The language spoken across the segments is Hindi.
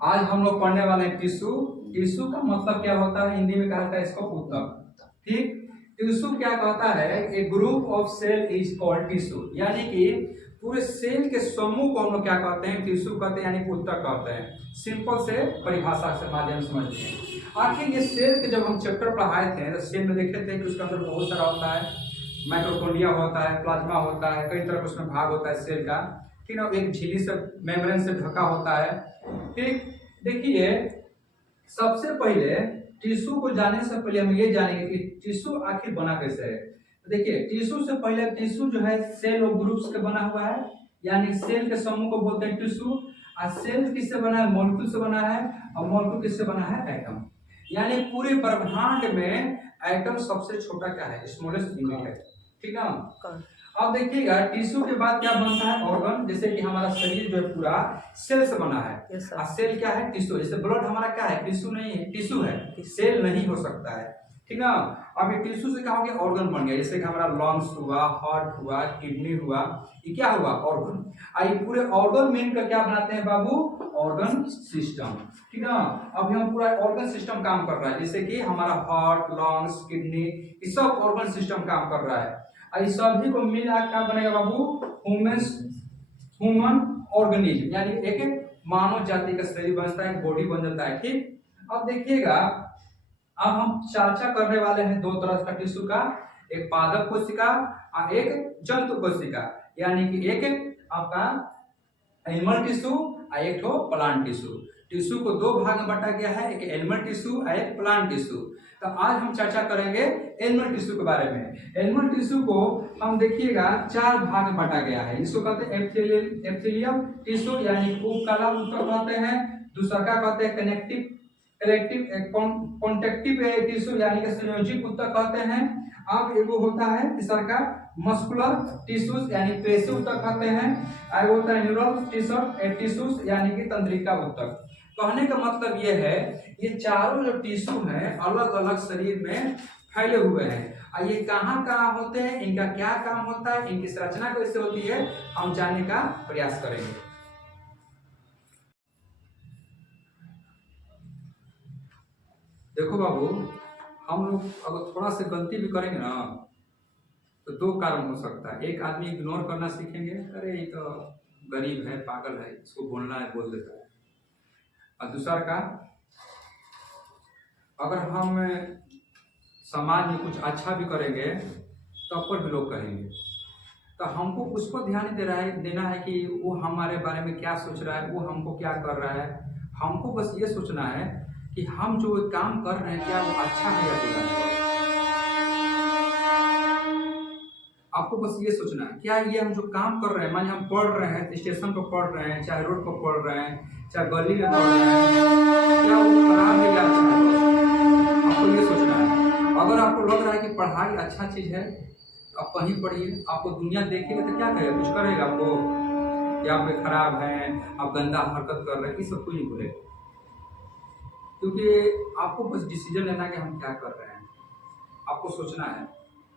आज हम लोग पढ़ने वाले हैं टिश्यू। टिश्यू का मतलब क्या होता है, हिंदी में कहा जाता है इसको ऊतक। ठीक, टिश्यू क्या कहता है, a group of cell is called tissue, यानी कि पूरे सेल के समूह को हम लोग क्या कहते हैं, टिश्यू कहते हैं, यानी कि ऊतक कहते हैं। सिंपल से परिभाषा से माध्यम समझिए। आखिर ये सेल के जब हम चैप्टर पढ़ाए थे तो सेल में देखे थे कि उसके अंदर बहुत सारा होता है, माइटोकॉन्ड्रिया होता है, प्लाज्मा होता है, कई तरह का उसमें भाग होता है सेल का। ठीक है, एक झिल्ली से मेम्ब्रेन से ढका होता है। ठीक, देखिए सबसे पहले टिश्यू को जानने से पहले हम ये जानेंगे कि टिश्यू आखिर बना कैसे है। तो देखिए टिश्यू से पहले, टिश्यू जो है सेल और ग्रुप्स के बना हुआ है, यानी सेल के समूह को बोलते हैं टिश्यू। और सेल किससे बना है, मॉलिक्यूल से बना है, और मॉलिक्यूल किससे बना है, एटम। यानी पूरे ब्रह्मांड में एटम सबसे छोटा क्या है, स्मॉलेस्ट यूनिट है। ठीक है, अब देखिएगा टिश्यू के बाद क्या बनता है, ऑर्गन। जैसे कि हमारा शरीर जो है पूरा सेल से बना है। और सेल क्या है, टिश्यू। जैसे ब्लड हमारा क्या है, टिश्यू नहीं है, टिश्यू है, सेल नहीं हो सकता है। ठीक है, अब ये टिश्यू से क्या हो गया, ऑर्गन बन गया। जैसे कि हमारा लंग्स हुआ, हार्ट हुआ, किडनी हुआ, ये क्या हुआ, ऑर्गन। और ये पूरे ऑर्गन मिलकर क्या बनाते हैं बाबू, ऑर्गन सिस्टम। ठीक है, अभी हम पूरा ऑर्गन सिस्टम काम कर रहा है। जैसे कि हमारा हार्ट, लंग्स, किडनी, ये सब ऑर्गन सिस्टम काम कर रहा है। इस सभी को मिला क्या बनेगा बाबू, ह्यूमन ऑर्गेनिज्म, यानी एक मानव जाति का शरीर बनता है, बॉडी बन जाता है। ठीक, अब देखिएगा, अब हम चर्चा करने वाले हैं दो तरह का टिश्यू का, एक पादप कोशिका और एक जंतु कोशिका। यानी कि एक आपका एनिमल टिश्यू और एक ठो प्लांट टिश्यू। टिश्यू को दो भाग में बांटा गया है, एक एनिमल टिश्यू और एक प्लांट टिश्यू। तो आज हम चर्चा करेंगे एनिमल टिश्यू के बारे में। एनिमल टिश्यू को हम देखिएगा चार भाग में बांटा गया है। इसको कहते हैं एपिथेलियम टिश्यू, यानी उपकला ऊतक कहते हैं। दूसरा क्या कहते हैं, कॉन्टेक्टिव टिश्यू, यानी कि संयोजित ऊतक कहते हैं। अब एगो होता है तीसरा का मस्कुलर टिश्यूज, यानी पेशी ऊतक कहते हैं। एगो होता है न्यूरल टिश्यूज, यानी कि तंत्रिका ऊतक। कहने का मतलब ये है, ये चारों जो टिश्यू हैं अलग अलग शरीर में फैले हुए हैं। और ये कहाँ कहाँ होते हैं, इनका क्या काम होता है, इनकी संरचना कैसे होती है, हम जानने का प्रयास करेंगे। देखो बाबू, हम लोग अगर थोड़ा सा गलती भी करेंगे ना तो दो कारण हो सकता है। एक आदमी इग्नोर करना सीखेंगे, अरे ये तो गरीब है, पागल है, इसको बोलना है बोल देता है। और दूसरा का, अगर हम समाज में कुछ अच्छा भी करेंगे तब पर भी लोग कहेंगे। तो हमको उसको ध्यान देना है कि वो हमारे बारे में क्या सोच रहा है, वो हमको क्या कर रहा है। हमको बस ये सोचना है कि हम जो काम कर रहे हैं क्या वो अच्छा है या बुरा है। आपको बस ये सोचना है, क्या ये हम जो काम कर रहे हैं, मानिए हम पढ़ रहे हैं, स्टेशन पर पढ़ रहे हैं, चाहे रोड पर पढ़ रहे हैं, चाहे गली में पढ़ रहे हैं, क्या वो खराब है या अच्छा है, आपको ये सोचना है। अगर आपको लग रहा है कि पढ़ाई अच्छा चीज है तो आप कहीं पढ़िए। आपको दुनिया देखेगा तो क्या कहेगा, कुछ करेगा आपको कि आप खराब हैं, आप गंदा हरकत कर रहे हैं, ये सब कोई नहीं बोलेगा। क्योंकि आपको बस डिसीजन लेना है कि हम क्या कर रहे हैं, आपको सोचना है।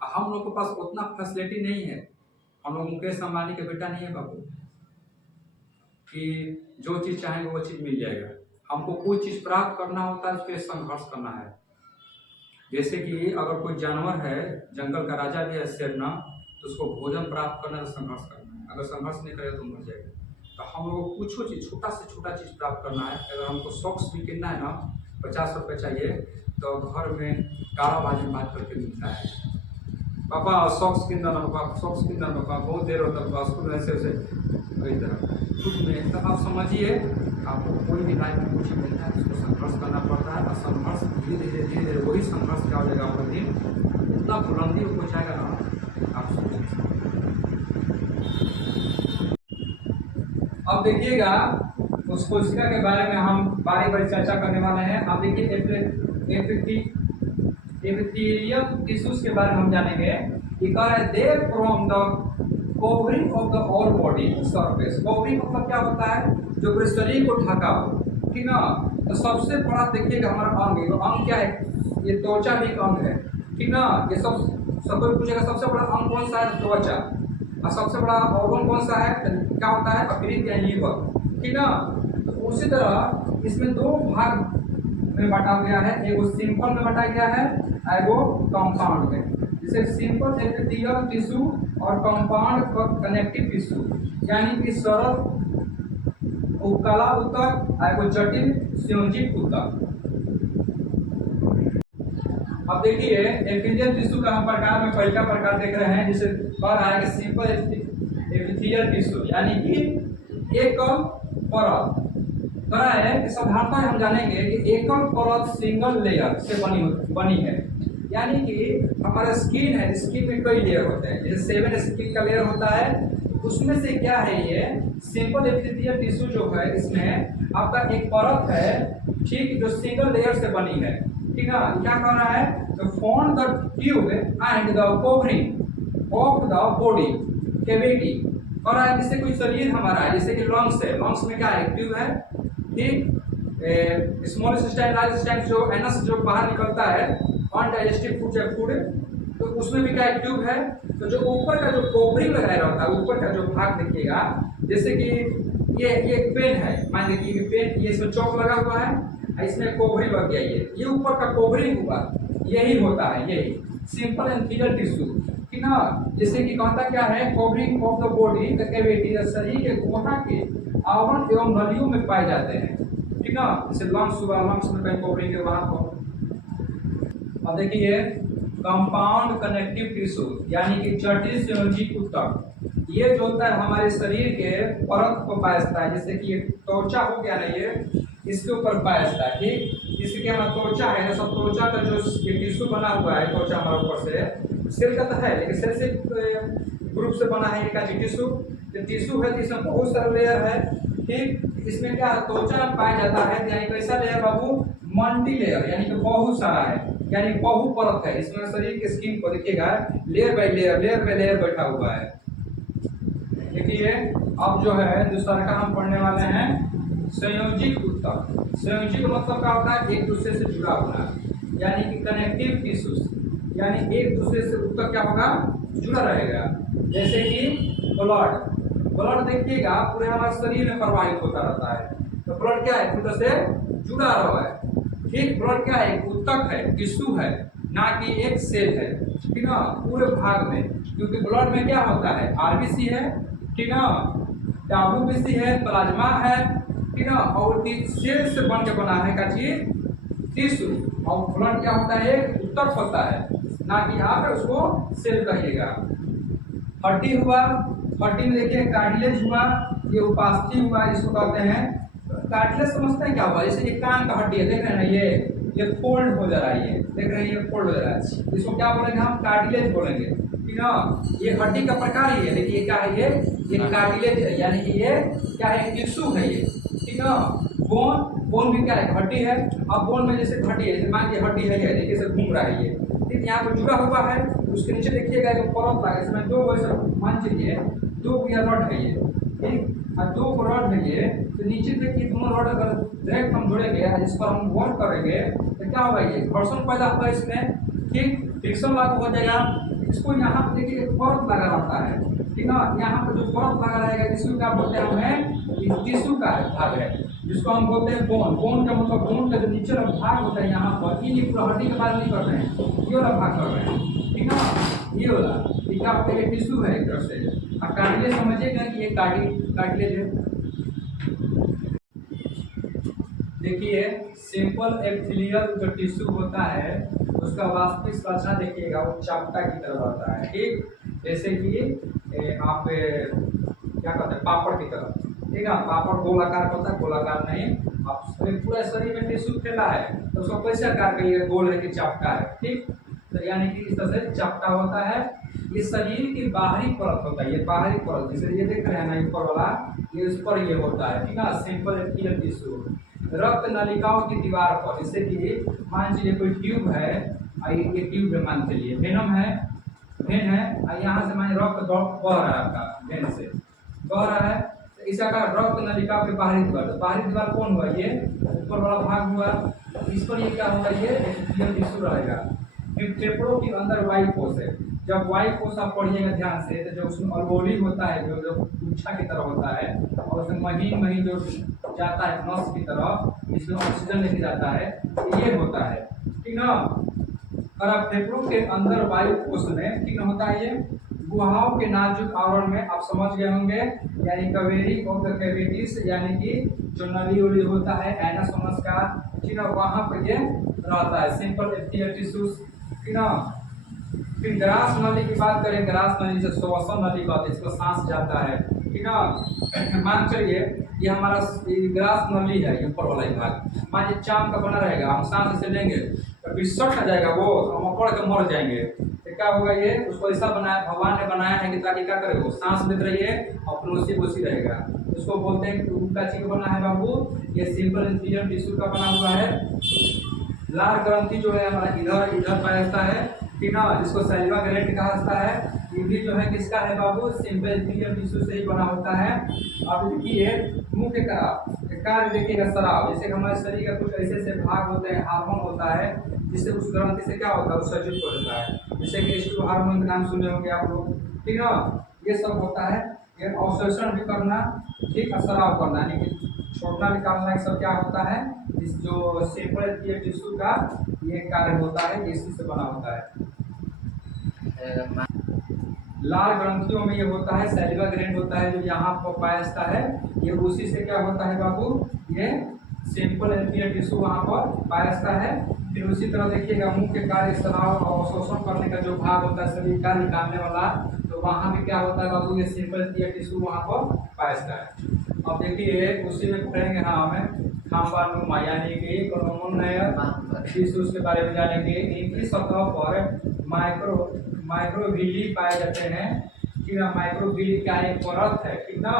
हम लोग के पास उतना फैसिलिटी नहीं है, हम लोग मुकेश अंबानी के बेटा नहीं है बाबू कि जो चीज़ चाहेंगे वो चीज़ मिल जाएगा। हमको कोई चीज़ प्राप्त करना होता है, उसके लिए संघर्ष करना है। जैसे कि अगर कोई जानवर है, जंगल का राजा भी है शेर ना, तो उसको भोजन प्राप्त करना है तो संघर्ष करना है। अगर संघर्ष नहीं करेगा तो मर जाएगा। तो हम लोग को कुछ चीज़, छोटा से छोटा चीज़ प्राप्त करना है। अगर हमको सॉक्स भी कितना है ना, 50 रुपये चाहिए, तो घर में काला बाजी बात करके मिलता है, पापा सॉक्स किन दाना, पापा सॉक्स किन दाना, पापा बहुत देर होता है स्कूल ऐसे ऐसे कई तरह खुद में। तो आप समझिए, आपको कोई भी लाइफ में कुछ मिलता है उसको संघर्ष करना पड़ता है। और संघर्ष धीरे धीरे वही संघर्ष क्या हो जाएगा, आपका दिन इतना बुलंदी हो जाएगा ना, आप सोच नहीं सकते। अब देखिएगा उस कोशिका के बारे में हम बारी बारी चर्चा करने वाले हैं। अब देखिए एपिथेलियम टिश्यूज के बारे में हम जानेंगे। ये कह रहा है they from the covering of the all body surface. Covering मतलब क्या होता है, जो पूरे शरीर को ढका हो। ठीक ना, तो सबसे बड़ा देखिएगा हमारा अंग है, तो अंग क्या है, ये त्वचा भी एक अंग है। ठीक ना, ये सब कोई पूछेगा सबसे बड़ा अंग कौन सा है, त्वचा। और सबसे बड़ा ऑर्गन कौन सा है, क्या होता है, यकृत या लीवर। ठीक ना, उसी तरह इसमें दो भाग में बांटा गया है, एगो सिंपल में बांटा गया है, एगो कंपाउंड में। जैसे सिंपल एपिथेलियल टिश्यू और कंपाउंड कनेक्टिव टिश्यू, यानी कि सरल उपकला ऊतक, एगो जटिल संयोजित ऊतक। अब देखिए एपिथेलियल टिश्यू का हम प्रकार में पहला प्रकार देख रहे हैं, जिसे कह रहा है कि सिंपल एपिथेलियल टिश्यू, यानी कि एकल परत। कह रहा है कि साधारणतः हम जानेंगे कि एकल परत सिंगल लेयर से बनी है, यानी कि हमारा स्किन है, स्किन में कई लेयर होते हैं, जैसे 7 स्किन का लेयर होता है, उसमें से क्या है ये सिंपल एपिथेलियल टिश्यू जो है, इसमें आपका एक परत है, ठीक, जो सिंगल लेयर से बनी है। ठीक है, क्या कह रहा है, तो form the tube and the covering of the body cavity. कह रहा है जिससे कोई शरीर हमारा है, जैसे कि लंग्स है, लंग्स में क्या है, ट्यूब है, ठीक, स्मॉल इंटेस्टाइन, लार्ज इंटेस्टाइन, जो एनस जो बाहर निकलता है अनडाइजेस्टिव फूड या फूड, तो उसमें भी क्या है, ट्यूब है। तो जो ऊपर का जो कवरिंग लगाया रहता है, ऊपर का जो भाग देखिएगा, जैसे कि ये पेन है, मान लीजिए कि पेन, ये इसमें चौक लगा हुआ है, इसमें कवरिंग लग गया, ये ऊपर का कवरिंग हुआ, यही होता है, यही सिंपल एपिथेलियल टिश्यू। ठीक ना, जैसे कि कहता क्या है, covering of the body the cavity, शरीर के कोना के आवरण एवं नलियों में पाए जाते हैं। ठीक ना, जैसे लंग्स हुआ, लंग्स में कहीं कवरिंग है वहां पर। अब देखिए कंपाउंड कनेक्टिव टिश्यू, यानी कि जटिल संयोजित ऊतक, ये जो होता है हमारे शरीर के परत को पायसता है, जैसे कि त्वचा हो गया ना, ये इसके ऊपर पायसता है। ठीक, इसके हमारा त्वचा है ना, सब त्वचा का जो ये टिश्यू बना हुआ है, त्वचा हमारे ऊपर से सेल का तो है, लेकिन सेल से ग्रुप से बना है एक टिश्यू। टिश्यू है, इसमें बहुत सारा लेयर है। ठीक, इसमें क्या त्वचा पाया जाता है, यानी कैसा लेयर बाबू, मल्टी लेयर, यानी कि बहुत सारा है, यानी बहु परत है। इसमें शरीर के स्किन को देखिएगा layer by layer, layer by layer बैठा हुआ है। देखिए अब जो है दूसरा का हम पढ़ने वाले हैं संयोजित ऊतक। संयोजित मतलब क्या होता है, एक दूसरे से जुड़ा हुआ, यानी कि कनेक्टिव टिश्यूज, यानी एक दूसरे से ऊतक क्या होगा, जुड़ा रहेगा। जैसे कि ब्लड, ब्लड देखिएगा पूरे हमारे शरीर में प्रवाहित होता रहता है, तो ब्लड क्या है, ऊतक से जुड़ा रहा है। ठीक, ब्लड क्या है, ऊतक है, टिश्यू है, ना कि एक सेल है। ठीक ना, पूरे भाग में, क्योंकि ब्लड में क्या होता है, आरबीसी है, ठीक ना, डब्ल्यूबीसी है, प्लाज्मा है, ठीक ना, और सेल से बन के बना है का चीज टिश्यू। और ब्लड क्या होता है, एक ऊतक होता है, ना कि आप उसको सेल कहिएगा। हड्डी हुआ, हड्डी में देखिए कार्टिलेज हुआ, ये उपास्थि हुआ, इसको कहते हैं कार्टिलेज। समझते हैं क्या हुआ, जैसे ये कान का हड्डी है, देख रहे हैं ना, ये फोल्ड हो जा रहा है, ये देख रहे हैं, ये फोल्ड हो जा रहा है, इसको क्या बोलेंगे हम, कार्टिलेज बोलेंगे। ठीक ना, ये हड्डी का प्रकार ही है, देखिए क्या है, ये कार्टिलेज है, यानी कि ये क्या है, टिश्यू है ये। ठीक ना, बोन, बोन भी क्या है, हड्डी है। अब बोन में जैसे हड्डी है, मान लीजिए हड्डी है, ये देखिए से घूम रहा है ये, ठीक, यहाँ पर जुड़ा हुआ है, उसके नीचे देखिएगा एक परत लगा, इसमें दो वैसे मान लीजिए दो रड है ये, ठीक, और दो रड है ये, तो नीचे देखिए दोनों रड अगर डायरेक्ट हम जोड़ेंगे, इस पर हम वर्क करेंगे, तो क्या होगा, ये घर्षण पैदा होगा इसमें, ठीक, फ्रिक्शन लागू हो जाएगा। इसको यहाँ पे देखिए एक परत लगा रहता है, ठीक ना, यहाँ पर जो परत लगा रहेगा, टिश्यू का बोलते हैं हमें, टिश्यू का भाग है, जिसको हम बोलते हैं बोन। बोन का मतलब बोन का जो नीचे वाला भाग होता है, यहाँ पर ये पूरा हड्डी के बात नहीं कर रहे हैं, ये वाला भाग कर रहे हैं, ठीक ना, ये वाला क्या होता है, टिश्यू है एक तरह से। अब कार्टिलेज समझिएगा कि ये कार्टिलेज है। देखिए सिंपल एपिथेलियल जो टिश्यू होता है, उसका वास्तविक संरचना देखिएगा, वो चापटा की तरह होता है। ठीक, जैसे कि आप क्या कहते हैं, पापड़ की तरह। ठीक है, पापड़ गोलाकार होता है, गोलाकार नहीं। आप पूरा शरीर में टिश्यू फैला है, तो उसको कैसे आकार करिएगा, गोल है कि चापटा है। ठीक, तो यानी कि इस तरह से चापटा होता है। ये शरीर की बाहरी परत होता है, ये बाहरी परत, जैसे ये देख रहे हैं ना, ऊपर वाला, ये उस पर ये होता है। ठीक है, सिंपल एपिथेलियल टिश्यू रक्त नलिकाओं की दीवार पर, जैसे कि मान लीजिए कोई ट्यूब है, ये ट्यूब है, मान चलिए वेनम है, वेन है, यहाँ से मान रक्त बह रहा है, आपका वेन से बह रहा है, तो इस आकार रक्त नलिकाओं की बाहरी दीवार। तो बाहरी दीवार कौन हुआ, ये ऊपर वाला भाग हुआ, इस पर ये क्या होगा, ये एपिथेलियल टिश्यू रहेगा। फिर फेफड़ों के अंदर वायु कोष है। जब वायु कोष आप पढ़िएगा ध्यान से, तो जो उसमें अल्वोली होता है, जो गुच्छा की तरह होता है, और उसमें महीन महीन जो जाता है नस की तरफ, इसमें ऑक्सीजन लेके जाता है, ये होता है, ठीक ना। और अब फेफड़ों के अंदर वायु कोश में, ठीक ना, होता है ये गुहाओं के नाजुक आवरण में, आप समझ गए होंगे, यानी कवेरी ऑफ द कैविटीज, यानी कि जो नली उली होता है एनस ओनस का, ठीक ना, वहां पर ये रहता है, सिंपल एपिथेलियल टिश्यूज, ठीक ना। फिर ग्रास नली की बात करें, ग्रास नली से श्वसन नली कहते हैं, इसको सांस जाता है, ठीक ना। मान चलिए ये हमारा ग्रास नली है, ये ऊपर वाला भाग, मान लीजिए चाम का बना रहेगा, हम सांस इसे लेंगे तो विसर्ट आ जाएगा वो, हम ऊपर के मर जाएंगे, तो क्या होगा, ये उसको ऐसा बनाया, भगवान ने बनाया है कि ताकि क्या करे, वो सांस लेते रहिए और फिर उसी उसी रहेगा। उसको बोलते हैं उनका चीज बना है बाबू, ये सिंपल इंफीरियर टिश्यू का बना हुआ है। लार ग्रंथि जो है हमारा इधर इधर पाया जाता है, ठीक ना, जिसको सैलिवा ग्लैंड कहा जाता है, ये भी जो है किसका है बाबू, सिंपल इंफीरियर टिश्यू से ही बना होता है। अब देखिए मुख्य कार्य देखिएगा, स्राव, जैसे हमारे शरीर का कुछ ऐसे ऐसे भाग होते हैं, हार्मोन होता है, जिससे उस ग्रंथि से क्या होता है, उत्सर्जित हो जाता है, जैसे कि एस्ट्रो हार्मोन का नाम सुने होंगे आप लोग, ठीक ना, ये सब होता है, ये अवशोषण भी करना, ठीक, स्राव करना, यानी कि छोड़ना निकालना, ये सब क्या होता है, इस जो सिंपल टिश्यू का ये कार्य होता है, इसी से बना होता है। लाल ग्रंथियों में ये होता है, सैलिवा ग्लैंड होता है जो यहाँ पर पाया जाता है, ये उसी से क्या होता है बाबू, ये सिंपल इंफीरियर टिश्यू वहाँ पर पाया जाता है। फिर उसी तरह देखिएगा मुख्य कार्य स्राव और अवशोषण करने का जो भाग होता है शरीर का निकालने वाला, तो वहाँ भी क्या होता है बाबू, ये सिंपल इंफीरियर टिश्यू वहाँ पर पाया जाता है। अब देखिए उसी में पढ़ेंगे हमें खाम्बानुमा, यानी कि कोलोमोनायर टिश्यूज के बारे में जानेंगे। इनकी सतह पर माइक्रोविली पाए जाते हैं, ठीक ना। माइक्रोविली क्या एक परत है, ठीक ना,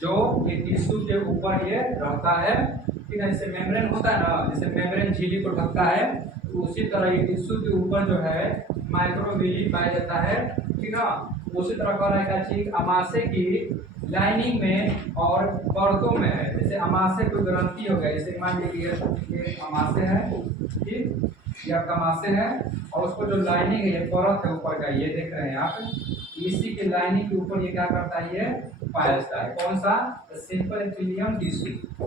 जो ये टिश्यू के ऊपर ये रहता है, ठीक है, जैसे मेम्ब्रेन होता है ना, जैसे मेम्ब्रेन झिल्ली को ढकता है, तो उसी तरह ये टिश्यू के ऊपर जो है माइक्रोविली पाया जाता है, ठीक ना। उसी तरह का रहेगा चीज अमाशय की लाइनिंग में और परतों में है, जैसे अमाशय कोई ग्रंथि हो गया, जैसे मान लीजिए ये अमाशय है, ठीक, ये आपका अमाशय है, और उसको जो लाइनिंग है, ये परत है ऊपर का, ये देख रहे हैं आप, इसी के लाइनिंग के ऊपर ये क्या करता है, ये पाया जाता है, कौन सा, सिंपल इंफीरियर टिश्यू,